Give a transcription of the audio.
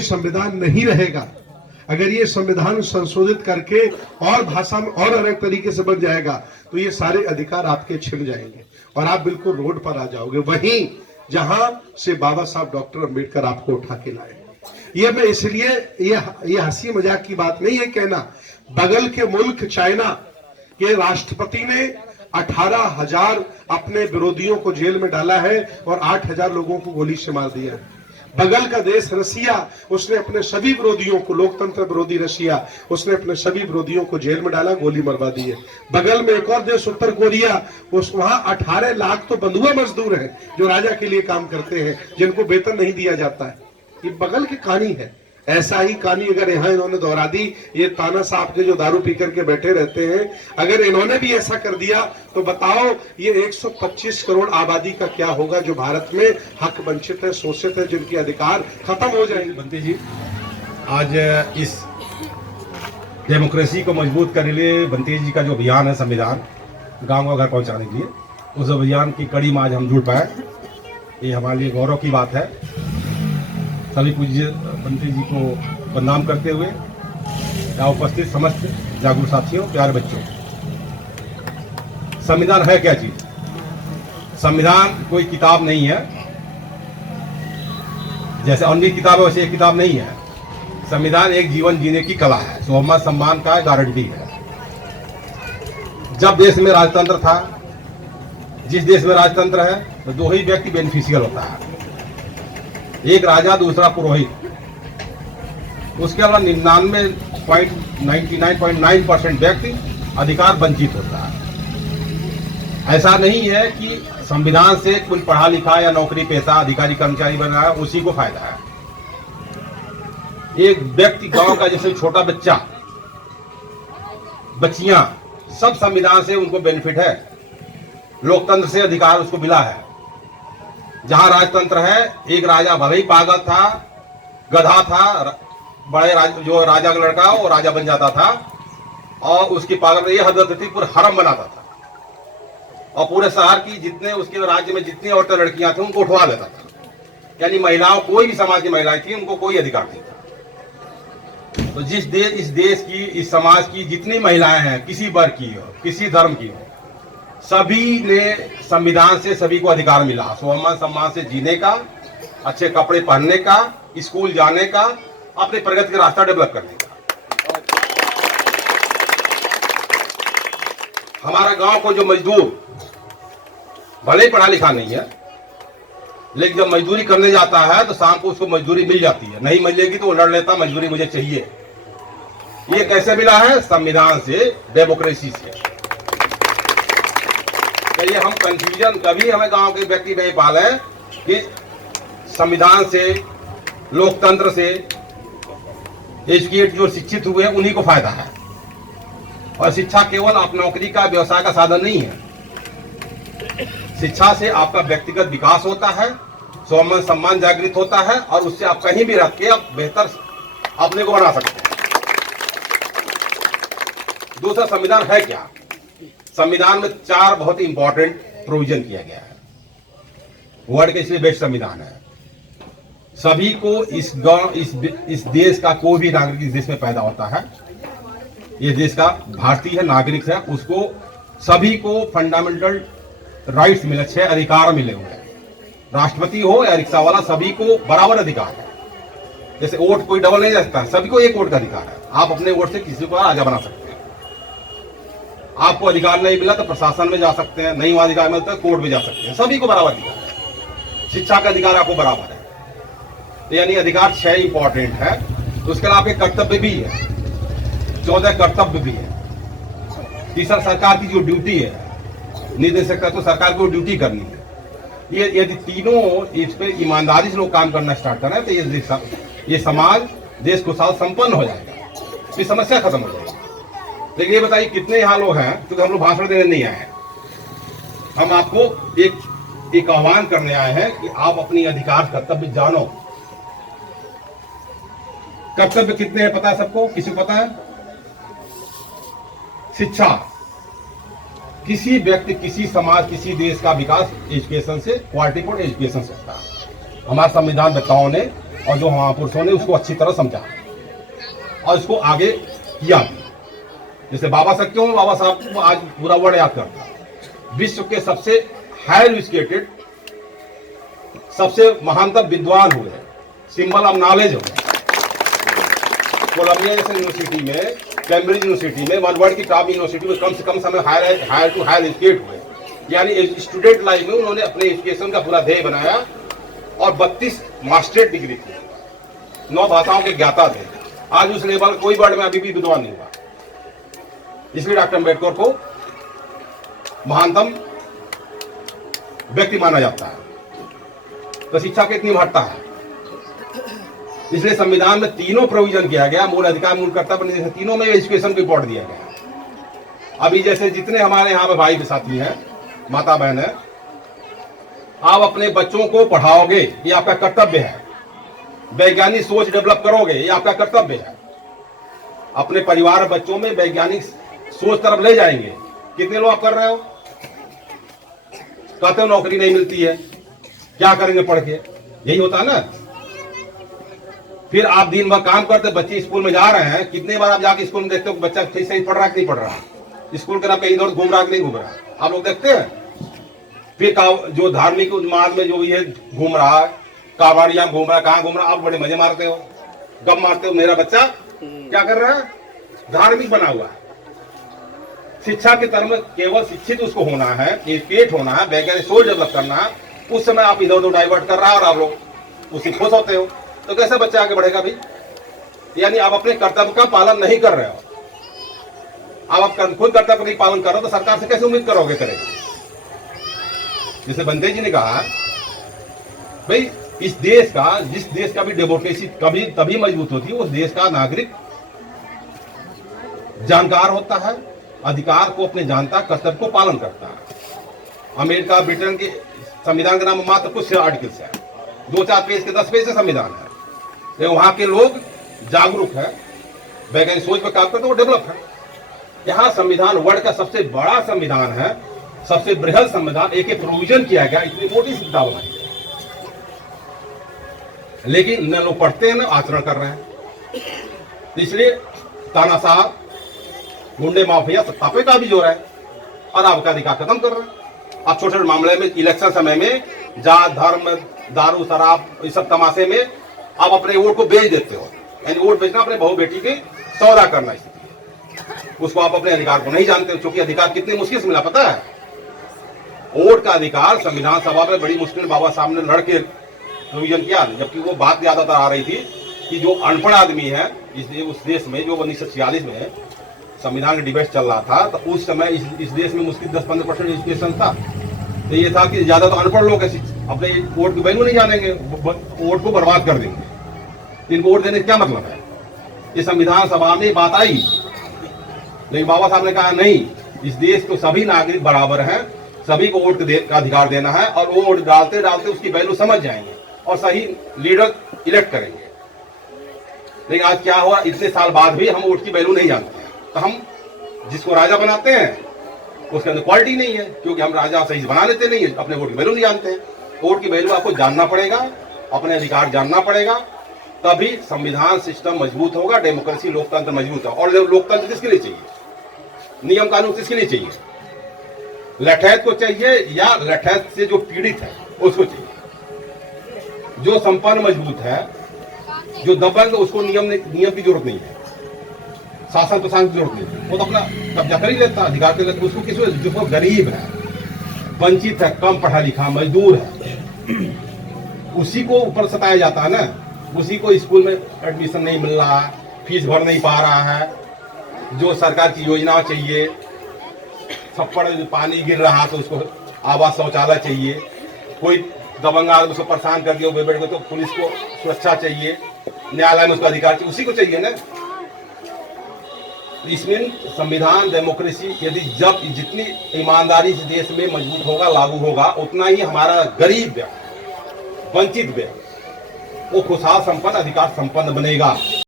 संविधान नहीं रहेगा, अगर ये संविधान संशोधित करके और भाषा में और अलग तरीके से बन जाएगा तो ये सारे अधिकार आपके छिन जाएंगे और आप बिल्कुल रोड पर आ जाओगे, वहीं जहां से बाबा साहब डॉक्टर अंबेडकर आपको उठा के लाए। ये मैं इसलिए ये हंसी मजाक की बात नहीं है कहना। बगल के मुल्क चाइना के राष्ट्रपति ने 18,000 अपने विरोधियों को जेल में डाला है और 8,000 लोगों को गोली से मार दिया है। बगल का देश रसिया, उसने अपने सभी विरोधियों को, लोकतंत्र विरोधी रसिया, उसने अपने सभी विरोधियों को जेल में डाला, गोली मरवा दी है। बगल में एक और देश उत्तर कोरिया, वहां 18 लाख तो बंधुआ मजदूर हैं जो राजा के लिए काम करते हैं, जिनको वेतन नहीं दिया जाता है। ये बगल की कहानी है। ऐसा ही कहानी अगर यहाँ इन्होंने दोहरा दी, ये ताना साहब के जो दारू पी करके बैठे रहते हैं, अगर इन्होंने भी ऐसा कर दिया तो बताओ ये 125 करोड़ आबादी का क्या होगा जो भारत में हक वंचित है, शोषित है, जिनके अधिकार खत्म हो जाएंगे। बंटी जी, आज इस डेमोक्रेसी को मजबूत करने के लिए बंटी जी का जो अभियान है, संविधान गाँव घर पहुँचाने के लिए, उस अभियान की कड़ी में आज हम जुड़ पाए, ये हमारे लिए गौरव की बात है। सभी पूज्य बंटी जी को प्रणाम करते हुए यहाँ उपस्थित समस्त जागरूक साथियों, प्यारे बच्चों, संविधान है क्या चीज? संविधान कोई किताब नहीं है, जैसे अन्य किताब है वैसे एक किताब नहीं है। संविधान एक जीवन जीने की कला है, सोहम्मत सम्मान का गारंटी है। जब देश में राजतंत्र था, जिस देश में राजतंत्र है तो दो ही व्यक्ति बेनिफिशियल होता है, एक राजा दूसरा पुरोहित। उसके अलावा 99.9% व्यक्ति अधिकार वंचित होता है। ऐसा नहीं है कि संविधान से कोई पढ़ा लिखा या नौकरी पेशा अधिकारी कर्मचारी बन रहा है उसी को फायदा है। एक व्यक्ति, गांव का जैसे छोटा बच्चा, बच्चियां, सब संविधान से उनको बेनिफिट है। लोकतंत्र से अधिकार उसको मिला है। जहां राजतंत्र है, एक राजा भले ही पागल था, गधा था, बड़े जो राजा का लड़का वो राजा बन जाता था और उसकी पागल ये हदत थी, पूरा हरम बनाता था और पूरे शहर की जितने उसके राज्य में जितनी औरतें लड़कियां थी उनको उठवा लेता था। यानी महिलाओं, कोई भी समाज की महिलाएं थी, उनको कोई अधिकार नहीं था। तो इस देश की, इस समाज की जितनी महिलाएं हैं, किसी वर्ग की हो, किसी धर्म की हो, सभी ने संविधान से सभी को अधिकार मिला, सोहम्मत सम्मान से जीने का, अच्छे कपड़े पहनने का, स्कूल जाने का, अपने प्रगति का रास्ता डेवलप करने का। हमारा गांव को जो मजदूर भले ही पढ़ा लिखा नहीं है, लेकिन जब मजदूरी करने जाता है तो शाम को उसको मजदूरी मिल जाती है। नहीं मिलेगी तो वो लड़ लेता, मजदूरी मुझे चाहिए। ये कैसे मिला है? संविधान से, डेमोक्रेसी से। ये हम कंफ्यूजन कभी हमें गांव के व्यक्ति नहीं पाले कि संविधान से, लोकतंत्र से एजुकेट जो शिक्षित हुए हैं उन्हीं को फायदा है। और शिक्षा केवल आप नौकरी का, व्यवसाय का साधन नहीं है। शिक्षा से आपका व्यक्तिगत विकास होता है, सोहम्मत सम्मान जागृत होता है और उससे आप कहीं भी रख के आप बेहतर अपने को बना सकते हैं। दूसरा, संविधान है क्या? संविधान में 4 बहुत इंपॉर्टेंट प्रोविजन किया गया है। वर्ल्ड का इसलिए बेस्ट संविधान है। सभी को इस देश का कोई भी नागरिक इस देश में पैदा होता है, ये देश का भारतीय है, नागरिक है, उसको सभी को फंडामेंटल राइट्स मिले, 6 अधिकार मिले हुए हैं। राष्ट्रपति हो या रिक्शा वाला, सभी को बराबर अधिकार है। जैसे वोट कोई डबल नहीं रखता, सभी को एक वोट का अधिकार है। आप अपने वोट से किसी को राजा बना सकते हैं। आपको अधिकार नहीं मिला तो प्रशासन में जा सकते हैं, नहीं अधिकार मिलता तो कोर्ट में जा सकते हैं। सभी को बराबर अधिकार है। शिक्षा का अधिकार आपको बराबर है। तो यानी अधिकार 6 इंपॉर्टेंट है। तो उसके अलावा एक कर्तव्य भी है, 14 कर्तव्य भी है। तीसरा, सरकार की जो ड्यूटी है, नहीं दे सकता तो सरकार को ड्यूटी करनी है। ये यदि तीनों इस पे ईमानदारी से लोग काम करना स्टार्ट करें तो ये समाज, देश खुशहाल संपन्न हो जाएगा, ये समस्या खत्म हो जाएगी। लेकिन ये बताइए कितने यहाँ लोग हैं, क्योंकि हम लोग भाषण देने नहीं आए हैं। हम आपको एक आह्वान करने आए हैं कि आप अपनी अधिकार कर्तव्य जानो। कर्तव्य कितने हैं पता है सबको? किसी को पता है? शिक्षा। किसी व्यक्ति, किसी समाज, किसी देश का विकास एजुकेशन से, क्वालिटी फॉर एजुकेशन से होता है। हमारे संविधान वक्ताओं ने और जो महापुरुषों ने उसको अच्छी तरह समझा और इसको आगे किया भी। जैसे बाबा साहब, क्यों बाबा साहब को आज पूरा वर्ल्ड याद करता है? विश्व के सबसे हाई एजुकेटेड, सबसे महानतम विद्वान हुए, सिंबल ऑफ नॉलेज हो गए। कोलंबिया जैसे यूनिवर्सिटी में, कैम्ब्रिज यूनिवर्सिटी में, वर्ल्ड की टॉप यूनिवर्सिटी में कम से कम समय हायर टू हायर एजुकेट हुए। यानी स्टूडेंट लाइफ में उन्होंने अपने एजुकेशन का पूरा ध्येय बनाया और 32 मास्टरेट डिग्री थी, 9 भाषाओं के ज्ञाता थे। आज उस लेवल कोई वर्ल्ड में अभी भी विद्वान नहीं हुआ। इसलिए डॉक्टर अम्बेडकर को महानतम व्यक्ति माना जाता है। तो शिक्षा की इतनी महत्ता है, इसलिए संविधान में तीनों प्रोविजन किया गया, मूल अधिकार, मूल कर्तव्य, तीनों में एजुकेशन को इंपॉर्टेंट दिया गया। अभी जैसे जितने हमारे यहाँ पे भाई साथी हैं, माता बहन है, आप अपने बच्चों को पढ़ाओगे, ये आपका कर्तव्य है। वैज्ञानिक सोच डेवलप करोगे, ये आपका कर्तव्य है। अपने परिवार बच्चों में वैज्ञानिक सोच तरफ ले जाएंगे। कितने लोग आप कर रहे हो? कहते हो नौकरी नहीं मिलती है, क्या करेंगे पढ़ के, यही होता है ना। फिर आप दिन भर काम करते, बच्चे स्कूल में जा रहे हैं, कितने बार आप जाके स्कूल में देखते हो बच्चा सही पढ़ रहा है कि नहीं पढ़ रहा है, स्कूल के नाम कहीं इधर घूम रहा है कि नहीं घूम रहा है, आप लोग देखते हैं। फिर जो धार्मिक मार्ग में जो भी है घूम रहा है, कांवड़िया घूम रहा है, कहाँ घूम रहा है, आप बड़े मजे मारते हो, गम मारते हो, मेरा बच्चा क्या कर रहा है, धार्मिक बना हुआ है। शिक्षा के तरफ में केवल शिक्षित उसको होना है, एजुकेट होना है, वैज्ञानिक सोच डेवलप करना है। उस समय आप इधर उधर डाइवर्ट कर रहा है और आप लोग उससे खुश होते हो, तो कैसे बच्चा आगे बढ़ेगा भाई? यानी आप अपने कर्तव्य का पालन नहीं कर रहे हो। आप खुद कर्तव्य नहीं पालन कर रहे हो तो सरकार से कैसे उम्मीद करोगे करेगा? जैसे बंदे जी ने कहा भाई, इस देश का, जिस देश का भी डेमोक्रेसी कभी तभी मजबूत होती है उस देश का नागरिक जानकार होता है, अधिकार को अपने जानता, कर्तव्य को पालन करता है। अमेरिका, ब्रिटेन के संविधान के नाम मात्र कुछ आर्टिकल्स है, 2-4 पेज के 10 पेज से संविधान है, लेकिन वहां के लोग जागरूक है, वैज्ञानिक सोच पर काम करते, वो डेवलप है। यहाँ संविधान वर्ल्ड का सबसे बड़ा संविधान है, सबसे बृहद संविधान, एक प्रोविजन किया गया, इतनी मोटी सी किताब बनाई, लेकिन न लोग पढ़ते हैं न आचरण कर रहे हैं। इसलिए तानाशाह, गुंडे, माफिया सत्ता पे काबिज हो रहा है और आपका अधिकार खत्म कर रहे हैं। आप छोटे छोटे मामले में, इलेक्शन समय में, जात धर्म, दारू शराब, इस सब तमाशे में आप अपने वोट को बेच देते हो। यानी वोट बेचना अपने बहू बेटी के सौदा करना, इसलिए उसको आप अपने अधिकार को नहीं जानते हो। क्योंकि अधिकार कितनी मुश्किल से मिला पता है? वोट का अधिकार संविधान सभा में बड़ी मुश्किल बाबा साहब ने लड़के प्रोविजन किया, जबकि वो बात ज्यादातर आ रही थी कि जो अनपढ़ आदमी है उस देश में, जो 1946 में संविधान का डिबेट चल रहा था, तो उस समय इस देश में मुश्किल 10-15% एजुकेशन था। तो ये था कि ज्यादा तो अनपढ़ लोग अपने वोट की वैल्यू नहीं जानेंगे, वोट को बर्बाद कर देंगे। इनको वोट देने का क्या मतलब है? ये संविधान सभा में बात आई, लेकिन बाबा साहब ने कहा नहीं, इस देश को सभी नागरिक बराबर हैं, सभी को वोट का अधिकार देना है और वो वोट डालते डालते उसकी वैल्यू समझ जाएंगे और सही लीडर इलेक्ट करेंगे। लेकिन आज क्या हुआ, इतने साल बाद भी हम वोट की वैल्यू नहीं जानते हैं। तो हम जिसको राजा बनाते हैं उसके अंदर क्वालिटी नहीं है, क्योंकि हम राजा सही से बना लेते नहीं है, अपने वोट की वैल्यू नहीं जानते हैं। वोट की वैल्यू आपको जानना पड़ेगा, अपने अधिकार जानना पड़ेगा, तभी संविधान सिस्टम मजबूत होगा, डेमोक्रेसी लोकतंत्र मजबूत होगा। और लोकतंत्र किसके लिए चाहिए? नियम कानून किसके लिए चाहिए? लठैत को चाहिए या लठैत से जो पीड़ित है उसको चाहिए? जो संपन्न मजबूत है, जो दबंग, उसको नियम की जरूरत नहीं है, शासन प्रशासन की जरूरत नहीं है, वो तो अपना कब्जा कर ही लेता, अधिकार कर लेता। उसको किस, जो गरीब है, वंचित है, कम पढ़ा लिखा, मजदूर है, उसी को ऊपर सताया जाता है ना। उसी को स्कूल में एडमिशन नहीं मिल रहा, फीस भर नहीं पा रहा है, जो सरकार की योजना चाहिए, छप्पड़ पानी गिर रहा तो उसको आवास शौचालय चाहिए, कोई दबंग आदमी उसको परेशान कर दिया बैठ गए तो पुलिस को सुरक्षा चाहिए, न्यायालय में उसका अधिकार चाहिए, उसी को चाहिए ना। इसमें संविधान, डेमोक्रेसी यदि जब जितनी ईमानदारी से देश में मजबूत होगा, लागू होगा, उतना ही हमारा गरीब व्यक्ति, वंचित व्यक्ति वो खुशहाल, संपन्न, अधिकार संपन्न बनेगा।